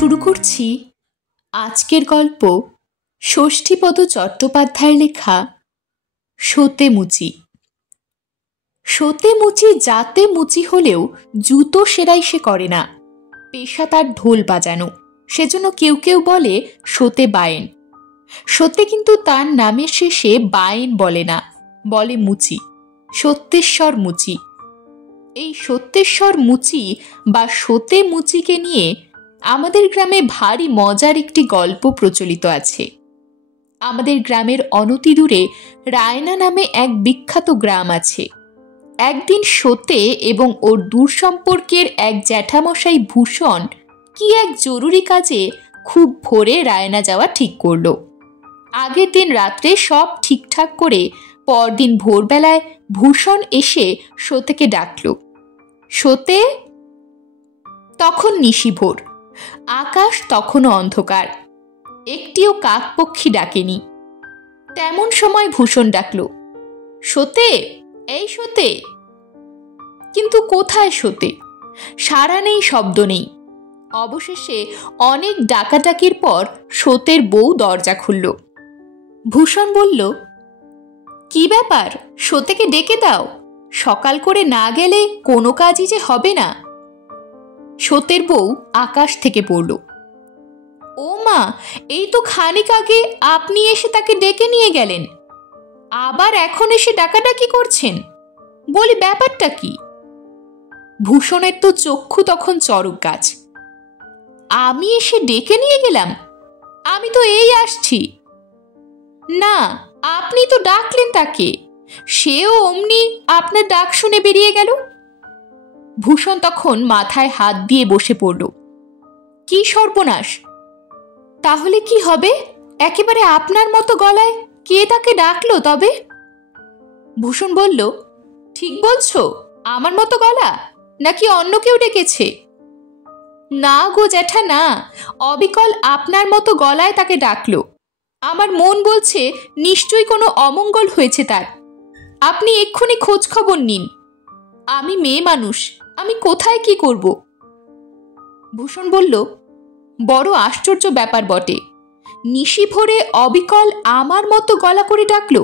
শুরু করছি আজকের গল্প ষষ্ঠীপদ চট্টোপাধ্যায়ের লেখা সোতে মুচি। সোতে মুচি যাতে মুচি হলেও জুতো সেলাই সে করে না, পেশা তার ঢোল বাজানো, সেজন্য কেউ কেউ বলে সোতে বায়েন। সোতে কিন্তু তার নামের শেষে বায়েন বলে না, বলে মুচি, সত্যেশ্বর মুচি। এই সত্যেশ্বর মুচি বা সোতে মুচিকে নিয়ে আমাদের গ্রামে ভারী মজার একটি গল্প প্রচলিত আছে। আমাদের গ্রামের অনতি দূরে রায়না নামে এক বিখ্যাত গ্রাম আছে। একদিন সোতে এবং ওর দূর সম্পর্কের এক জ্যাঠামশাই ভূষণ কি এক জরুরি কাজে খুব ভোরে রায়না যাওয়া ঠিক করল। আগের দিন রাত্রে সব ঠিকঠাক করে পরদিন ভোরবেলায় ভূষণ এসে সোতেকে ডাকল। সোতে! তখন নিশিভোর, আকাশ তখনও অন্ধকার, একটিও কাকপক্ষী ডাকেনি। তেমন সময় ভূষণ ডাকল, সোতে, এই সোতে! কিন্তু কোথায় সোতে? সাড়া নেই, শব্দ নেই। অবশেষে অনেক ডাকাডাকির পর সোতের বউ দরজা খুলল। ভূষণ বলল, কি ব্যাপার, সোতেকে ডেকে দাও, সকাল করে না গেলে কোনো কাজই যে হবে না। সোতের বউ আকাশ থেকে পড়ল, ও মা, এই তো খানিক আগে আপনি এসে তাকে ডেকে নিয়ে গেলেন, আবার এখন এসে ডাকাডাকি করছেন, বলি ব্যাপারটা কি? ভূষণের তো চক্ষু তখন চড়ক গাছ। আমি এসে ডেকে নিয়ে গেলাম? আমি তো এই আসছি। না, আপনি তো ডাকলেন তাকে, সেও অমনি আপনার ডাক শুনে বেরিয়ে গেল। ভূষণ তখন মাথায় হাত দিয়ে বসে পড়ল। কি সর্বনাশ! তাহলে কি হবে? একেবারে আপনার মতো গলায় কে তাকে ডাকলো তবে? ভূষণ বলল, ঠিক বলছো, আমার মতো গলা, নাকি অন্য কেউ ডেকেছে? না গো জ্যাঠা, না, অবিকল আপনার মতো গলায় তাকে ডাকলো। আমার মন বলছে নিশ্চয়ই কোনো অমঙ্গল হয়েছে তার। আপনি এক্ষুনি খোঁজ খবর নিন। আমি মেয়ে মানুষ, আমি কোথায় কি করব? ভূষণ বলল, বড় আশ্চর্য ব্যাপার বটে, নিশি ভোরে অবিকল আমার মতো গলা করে ডাকলো,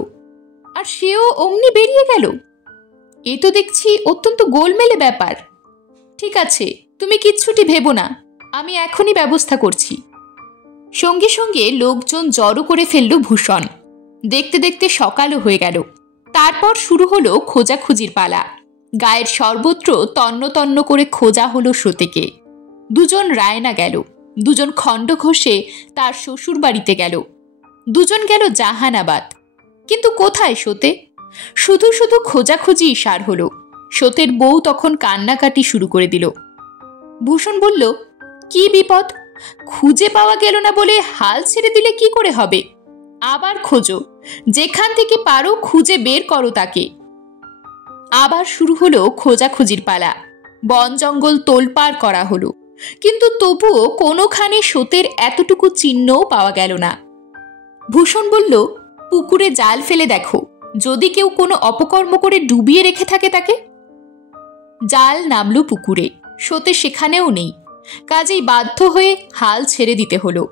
আর সেও অমনি বেরিয়ে গেল। এ তো দেখছি অত্যন্ত গোলমেলে ব্যাপার। ঠিক আছে, তুমি কিচ্ছুটি ভেবো না, আমি এখনই ব্যবস্থা করছি। সঙ্গে সঙ্গে লোকজন জড়ো করে ফেলল ভূষণ। দেখতে দেখতে সকালও হয়ে গেল। তারপর শুরু হলো খোঁজাখুঁজির পালা। গায়ের সর্বত্র তন্ন তন্ন করে খোঁজা হলো সোতেকে। দুজন রায়না গেল, দুজন খণ্ড ঘষে তার শ্বশুর বাড়িতে গেল, দুজন গেল জাহানাবাদ। কিন্তু কোথায় সোতে? শুধু শুধু খোঁজাখুঁজি সার হলো। সোতের বউ তখন কান্নাকাটি শুরু করে দিল। ভূষণ বলল, কি বিপদ, খুঁজে পাওয়া গেল না বলে হাল ছেড়ে দিলে কি করে হবে? আবার খোঁজো, যেখান থেকে পারো খুঁজে বের করো তাকে। আবার শুরু হলো খোঁজাখুঁজির পালা। বন জঙ্গল তোলপাড় করা হলো, কিন্তু তবুও কোনোখানে সোতের এতটুকু চিহ্নও পাওয়া গেল না। ভূষণ বলল, পুকুরে জাল ফেলে দেখো, যদি কেউ কোনো অপকর্ম করে ডুবিয়ে রেখে থাকে তাকে। জাল নামলো পুকুরে, সোতে সেখানেও নেই। কাজেই বাধ্য হয়ে হাল ছেড়ে দিতে হলো।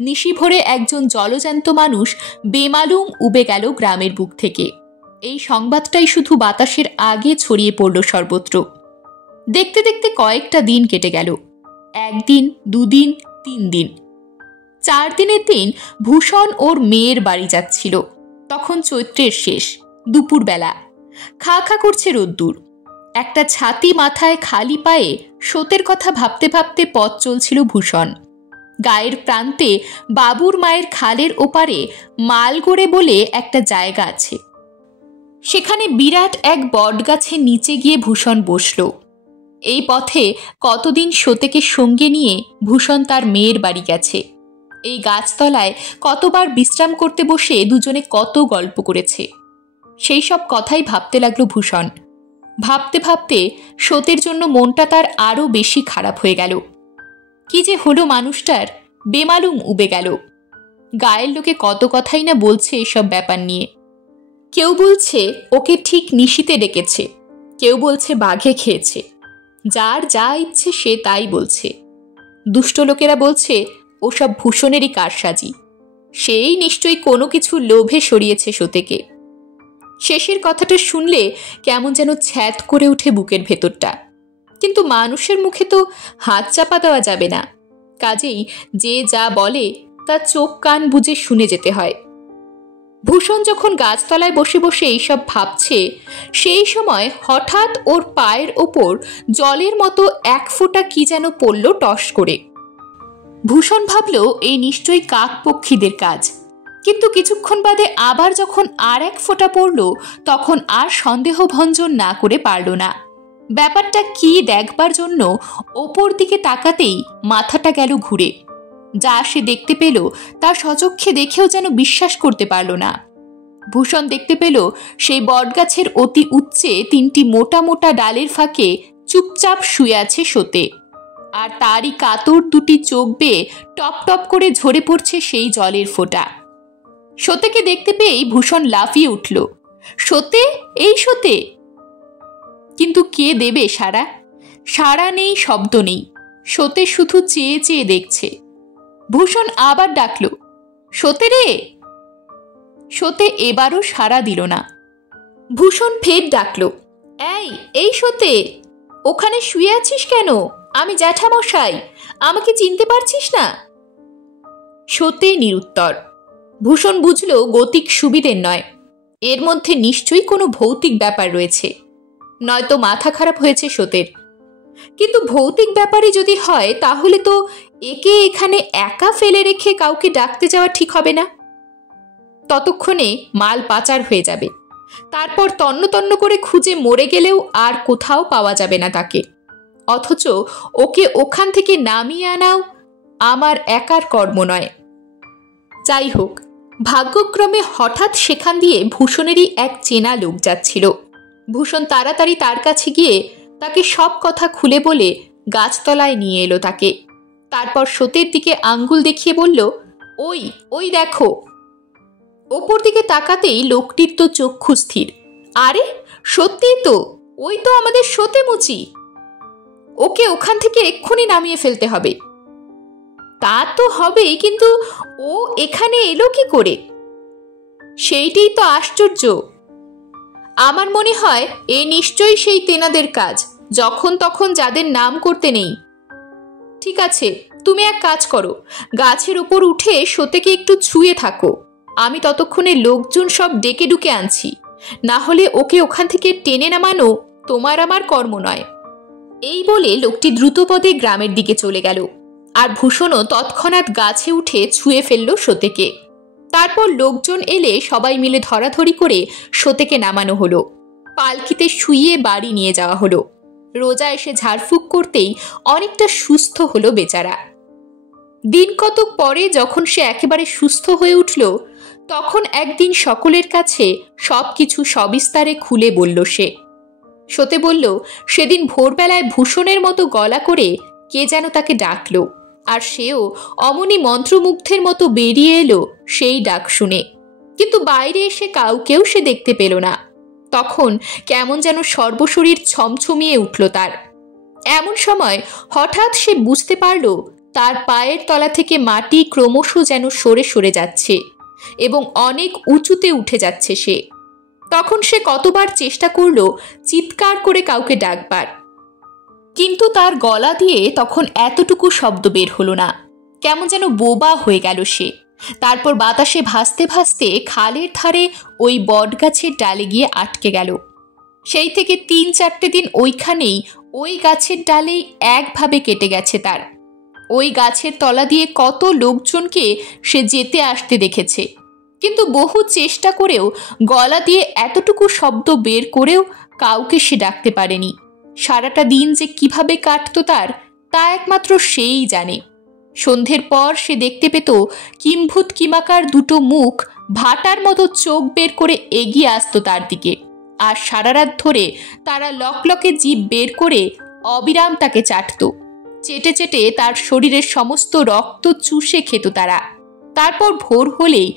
নিশিভোরে একজন জলজ্যান্ত মানুষ বেমালুম উবে গেল গ্রামের বুক থেকে। এই সংবাদটাই শুধু বাতাসের আগে ছড়িয়ে পড়ল সর্বত্র। দেখতে দেখতে কয়েকটা দিন কেটে গেল। একদিন, দুদিন, 3 দিন। 4 দিনের দিন ভূষণ ওর মেয়ের বাড়ি যাচ্ছিল। তখন চৈত্রের শেষ, দুপুরবেলা, খা খা করছে রোদ্দুর। একটা ছাতি মাথায় খালি পায়ে সোতের কথা ভাবতে ভাবতে পথ চলছিল ভূষণ। গায়ের প্রান্তে বাবুর মায়ের খালের ওপারে মালগড়ে বলে একটা জায়গা আছে। সেখানে বিরাট এক বটগাছের নিচে গিয়ে ভূষণ বসল। এই পথে কতদিন সোতেকে সঙ্গে নিয়ে ভূষণ তার মেয়ের বাড়ি গেছে। এই গাছতলায় কতবার বিশ্রাম করতে বসে দুজনে কত গল্প করেছে। সেই সব কথাই ভাবতে লাগলো ভূষণ। ভাবতে ভাবতে সোতের জন্য মনটা তার আরও বেশি খারাপ হয়ে গেল। কি যে হলো মানুষটার, বেমালুম উবে গেল। গায়ের লোকে কত কথাই না বলছে এসব ব্যাপার নিয়ে। কেউ বলছে ওকে ঠিক নিশিতে ডেকেছে, কেউ বলছে বাঘে খেয়েছে, যার যা ইচ্ছে সে তাই বলছে। দুষ্ট লোকেরা বলছে ওসব ভূষণেরই কারসাজি, সেই নিশ্চয়ই কোনো কিছু লোভে সরিয়েছে সতেকে। শেষের কথাটা শুনলে কেমন যেন ছ্যাদ করে উঠে বুকের ভেতরটা, কিন্তু মানুষের মুখে তো হাত চাপা দেওয়া যাবে না, কাজেই যে যা বলে তা চোখ কান বুজে শুনে যেতে হয়। ভূষণ যখন গাছতলায় বসে বসে এইসব ভাবছে, সেই সময় হঠাৎ ওর পায়ের ওপর জলের মতো এক ফোঁটা কি যেন পড়ল টস করে। ভূষণ ভাবল এই নিশ্চয়ই কাক পক্ষীদের কাজ, কিন্তু কিছুক্ষণ বাদে আবার যখন আর এক ফোঁটা পড়ল, তখন আর সন্দেহভঞ্জন না করে পারল না। ব্যাপারটা কি দেখবার জন্য ওপর দিকে তাকাতেই মাথাটা গেল ঘুরে। যা সে দেখতে পেল তা সচক্ষে দেখেও যেন বিশ্বাস করতে পারল না। ভূষণ দেখতে পেল সেই বটগাছের অতি উচ্চে 3টি মোটা মোটা ডালের ফাঁকে চুপচাপ শুয়ে আছে সতে, আর তারই কাতর 2টি চোখ বেয়ে টপ টপ করে ঝরে পড়ছে সেই জলের ফোঁটা। সতেকে দেখতে পেয়েই ভূষণ লাফিয়ে উঠল, সতে, এই সতে! কিন্তু কে দেবে সাড়া? সাড়া নেই, শব্দ নেই। সতে শুধু চেয়ে চেয়ে দেখছে। ভূষণ আবার ডাকল, সতে রে! সতে এবারও সাড়া দিল না। ভূষণ ফের ডাকল, এই সতে, ওখানে শুয়ে আছিস কেন? আমি জ্যাঠামশাই, আমাকে চিনতে পারছিস না? সতে নিরুত্তর। ভূষণ বুঝল গতিক সুবিধের নয়, এর মধ্যে নিশ্চয়ই কোনো ভৌতিক ব্যাপার রয়েছে, নয়তো মাথা খারাপ হয়েছে সতের। কিন্তু ভৌতিক ব্যাপারই যদি হয়, তাহলে তো একে এখানে একা ফেলে রেখে কাউকে ডাকতে যাওয়া ঠিক হবে না। ততক্ষণে মাল পাচার হয়ে যাবে, তারপর তন্ন তন্ন করে খুঁজে মরে গেলেও আর কোথাও পাওয়া যাবে না তাকে। অথচ ওকে ওখান থেকে নামিয়ে আনাও আমার একার কর্ম নয়। যাই হোক, ভাগ্যক্রমে হঠাৎ সেখান দিয়ে ভূষণেরই এক চেনা লোক যাচ্ছিল। ভূষণ তাড়াতাড়ি তার কাছে গিয়ে তাকে সব কথা খুলে বলে গাছতলায় নিয়ে এলো তাকে। তারপর সতের দিকে আঙ্গুল দেখিয়ে বলল, ওই দেখো। ওপর দিকে তাকাতেই লোকটির তো চক্ষু স্থির। আরে সত্যিই তো, ওই তো আমাদের সতে মুচি। ওকে ওখান থেকে এক্ষুনি নামিয়ে ফেলতে হবে। তা তো হবেই, কিন্তু ও এখানে এলো কি করে? সেইটাই তো আশ্চর্য। আমার মনে হয় এ নিশ্চয়ই সেই তেনাদের কাজ, যখন তখন যাদের নাম করতে নেই। ঠিক আছে, তুমি এক কাজ করো, গাছের উপর উঠে সতেকে একটু ছুঁয়ে থাকো, আমি ততক্ষণে লোকজন সব ডেকে ডুকে আনছি। না হলে ওকে ওখান থেকে টেনে নামানো তোমার আমার কর্ম নয়। এই বলে লোকটি দ্রুতপদে গ্রামের দিকে চলে গেল, আর ভূষণও তৎক্ষণাৎ গাছে উঠে ছুঁয়ে ফেলল সতেকে। তারপর লোকজন এলে সবাই মিলে ধরাধরি করে সতেকে নামানো হলো, পালকিতে শুইয়ে বাড়ি নিয়ে যাওয়া হলো। রোজা এসে ঝাড়ফুঁক করতেই অনেকটা সুস্থ হলো বেচারা। দিন কতক পরে যখন সে একেবারে সুস্থ হয়ে উঠল, তখন একদিন সকলের কাছে সবকিছু সবিস্তারে খুলে বলল সে। সতে বলল, সেদিন ভোরবেলায় ভূষণের মতো গলা করে কে যেন তাকে ডাকলো, আর সেও অমনি মন্ত্রমুগ্ধের মতো বেরিয়ে এলো সেই ডাক শুনে। কিন্তু বাইরে এসে কাউকেও সে দেখতে পেল না। তখন কেমন যেন সর্বশরীর ছমছমিয়ে উঠল তার। এমন সময় হঠাৎ সে বুঝতে পারল তার পায়ের তলা থেকে মাটি ক্রমশ যেন সরে সরে যাচ্ছে এবং অনেক উঁচুতে উঠে যাচ্ছে সে। তখন সে কতবার চেষ্টা করল চিৎকার করে কাউকে ডাকবার, কিন্তু তার গলা দিয়ে তখন এতটুকু শব্দ বের হলো না। কেমন যেন বোবা হয়ে গেল সে। তারপর বাতাসে ভাসতে ভাসতে খালের ধারে ওই বটগাছের ডালে গিয়ে আটকে গেল। সেই থেকে 3-4 দিন ওইখানেই ওই গাছের ডালেই একভাবে কেটে গেছে তার। ওই গাছের তলা দিয়ে কত লোকজনকে সে যেতে আসতে দেখেছে, কিন্তু বহু চেষ্টা করেও গলা দিয়ে এতটুকু শব্দ বের করেও কাউকে সে ডাকতে পারেনি। সারাটা দিন যে কিভাবে কাটতো তার, তা একমাত্র সেই জানে। সন্ধ্যের পর সে দেখতে পেত কিম্ভূত কিমাকার 2টো মুখ ভাটার মতো চোখ বের করে এগিয়ে আসতো তার দিকে, আর সারা রাত ধরে তারা লকলকে জিভ বের করে অবিরাম তাকে চাটত। চেটে চেটে তার শরীরের সমস্ত রক্ত চুষে খেত তারা। তারপর ভোর হলেই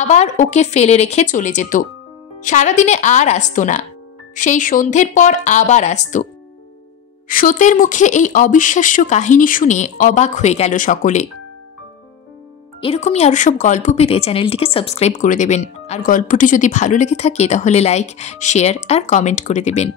আবার ওকে ফেলে রেখে চলে যেত। সারাদিনে আর আসতো না, সেই সন্ধ্যের পর আবার আসতো। সত্যের মুখে এই অবিশ্বাস্য কাহিনী শুনে অবাক হয়ে গেল সকলে। এরকমই আরও সব গল্প পেতে চ্যানেলটিকে সাবস্ক্রাইব করে দেবেন। আর গল্পটি যদি ভালো লেগে থাকে তাহলে লাইক, শেয়ার আর কমেন্ট করে দেবেন।